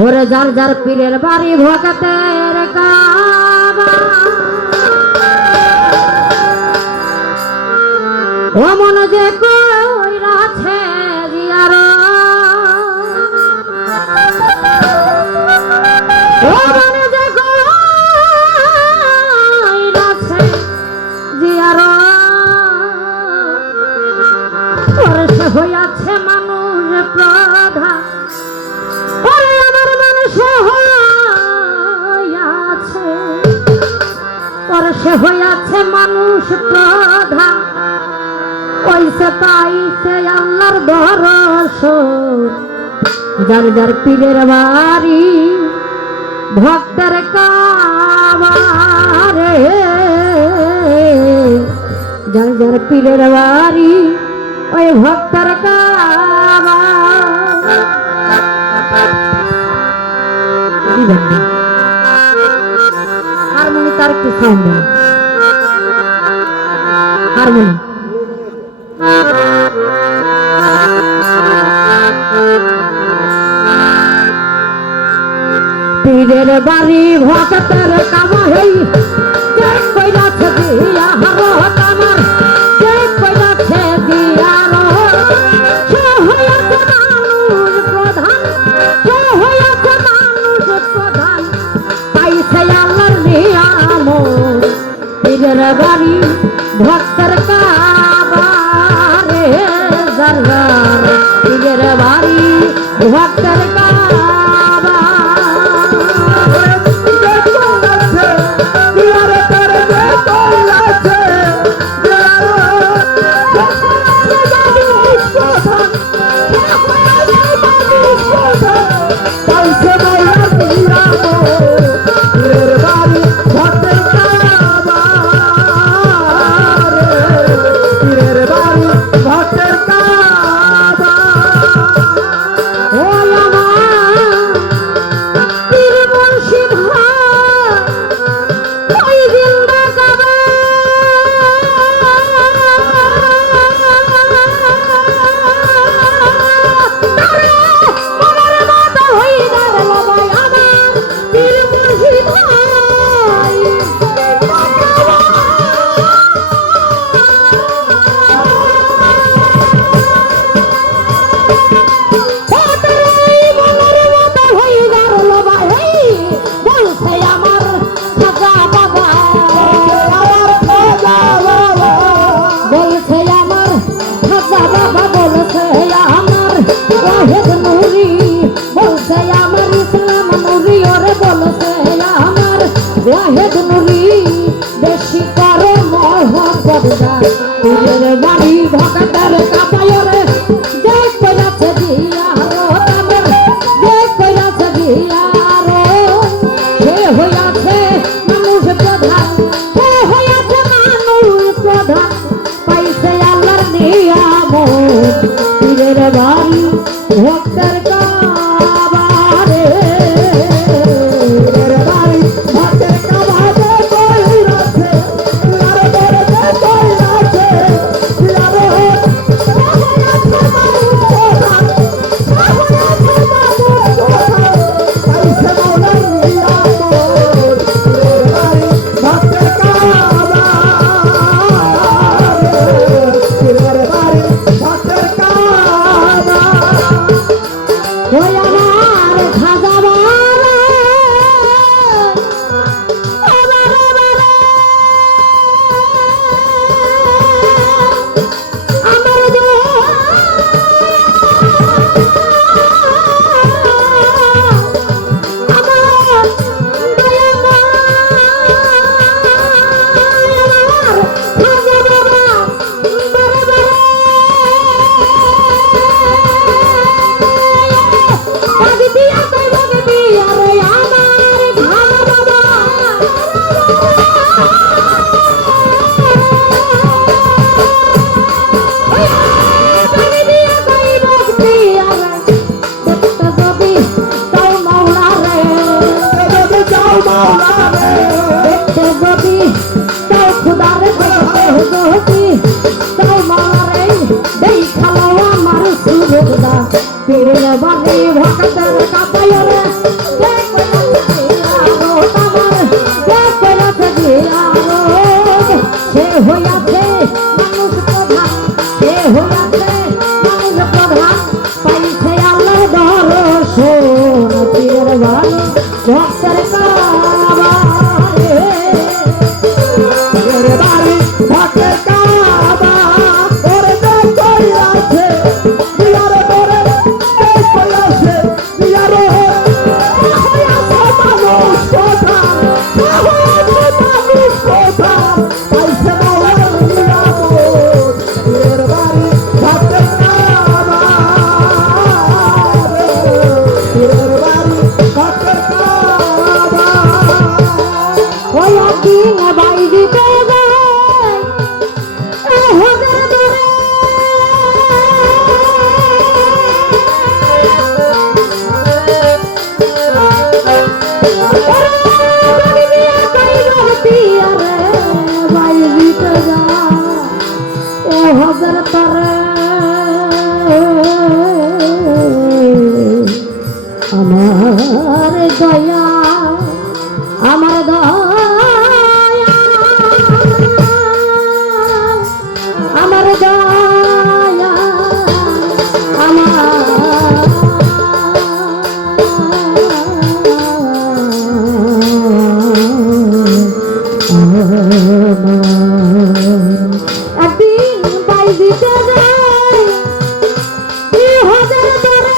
ওরে যার যার পীরের বাড়ি ভক্তের কাবা ও মন যে কইরাছে জিয়ার ও মন যে কইরাছে জিয়ার ওরে সে হইয়াছে মানুষ প্রধান ওরে আমার মানুষ হইয়াছে ওরে সে হইয়াছে মানুষ প্রধান ওইসে পাইছে আল্লাহর ভরসা যার যার পীরের বাড়ি ভক্তের কাবারে যার যার পীরের বাড়ি ওই ভক্তের কাবা হারমোনি তার কি সাউন্ড হারমোনি পীরের বাড়ি ভক্তের কাবা হই যে কইরাছে দিয়া হরত আমার যে কইরাছে দিয়া সে হইয়াছে মানুষ প্রধান সে হইয়াছে মানুষ প্রধান পাইছে আল্লাহর নিয়ামত পীরের বাড়ি ভক্তের কাবা রে যার যার পীরের বাড়ি ভক্তের কাবা ওয়াহেদ নুরি বেশি করে মহব্বত পীরের বাড়ি ভক্তের কাবায়রে যে কইরাছে দিয়া আমার যে কইরাছে দিয়া সে হইয়াছে মানুষ প্রধান সে হইয়াছে মানুষ প্রধান পাইছে আল্লাহর নিয়ামত পীরের বাড়ি ভক্তের কাবারে বাড়ি ভক্তের কাবা পীরের বাড়ি ভক্তের কাবা ওরে দেখ কই আছে দিয়ার তোরে দেখ কই আছে দিয়ার মানুষ কথা মানুষ কথা পয়সা পীরের বাড়ি ভক্তের কাবা পীরের বাড়ি ভক্তের কাবা ওই একদিন বাই দিতে যায় হোদের ধরে বাই দিতে যায় হোদের ধরে আমার দয়া আমার দয়া আমার দয়া একদিন বাই দিতে যায় হোদের ধরে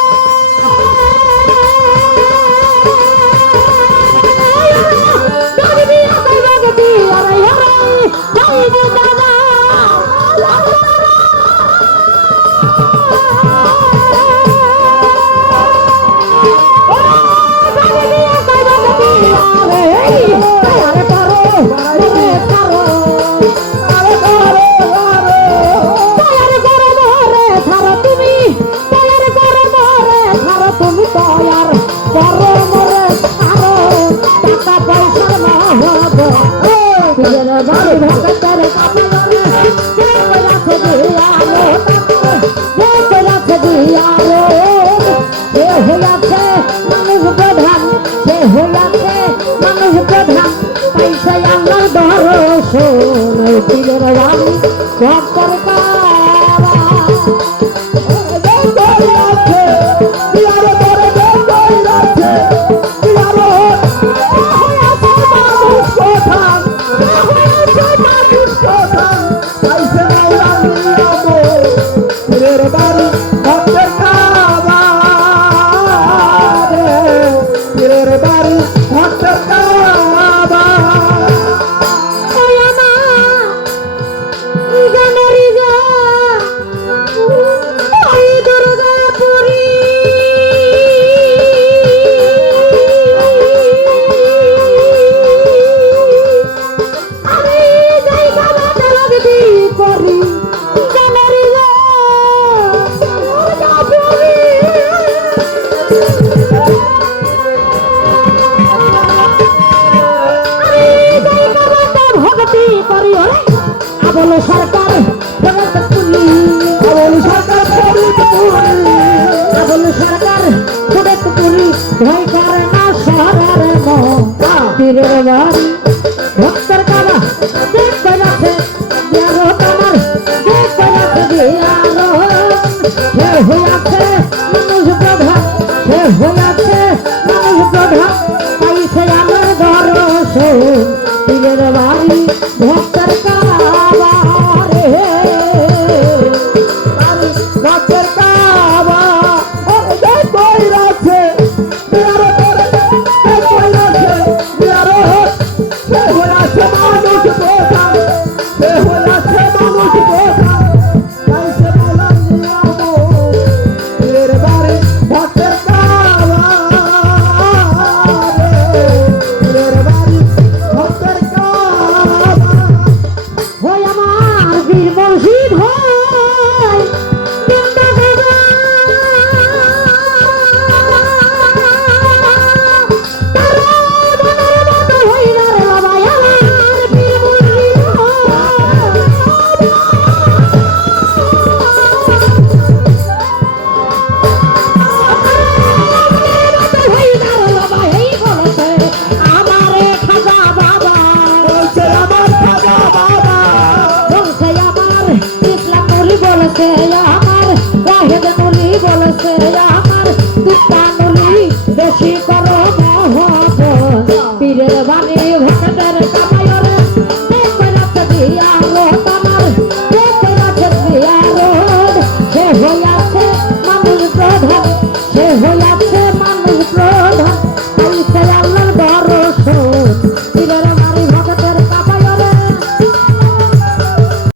আবল সরকার আবল সরকার আবল সরকার পুরি ভয় করে না শহরের পীরের বাড়ি ভক্তের কাবা দেখ আছে দিয়ারো তোমার দেখ আছে দিয়ারো সে হইয়াছে মানুষ প্রধান সে হইয়াছে মানুষ প্রধান পাইছে আমার দর্শন পীরের বাড়ি ভক্তের কাবা রে ভক্তের কাবা ওরে দেখ কই আছে দিয়ার তোরে দেখ কই আছে দিয়ার সে হইয়াছে মানুষ কথা সে হইয়াছে মানুষ কথা পয়সা নিয়াম পীরের বাড়ি ভক্তের কাবা পীরের বাড়ি ভক্তের কাবা ওই আমার বীর মুর্শিদ হয় কিন্তু বাবা তারা মনের মতো হইল রে বাবা আমার বীর মুর্শিদ হইল রে বাবা এই বলছে আমারে খাজা বাবা বলছে আমার খাজা বাবা বলছে আমার ইসলাম নূরি বলছে আমার ওয়াহিদ নূরি বলছে আমার দুটা নূরি বেশি করো ভক্তের কাবা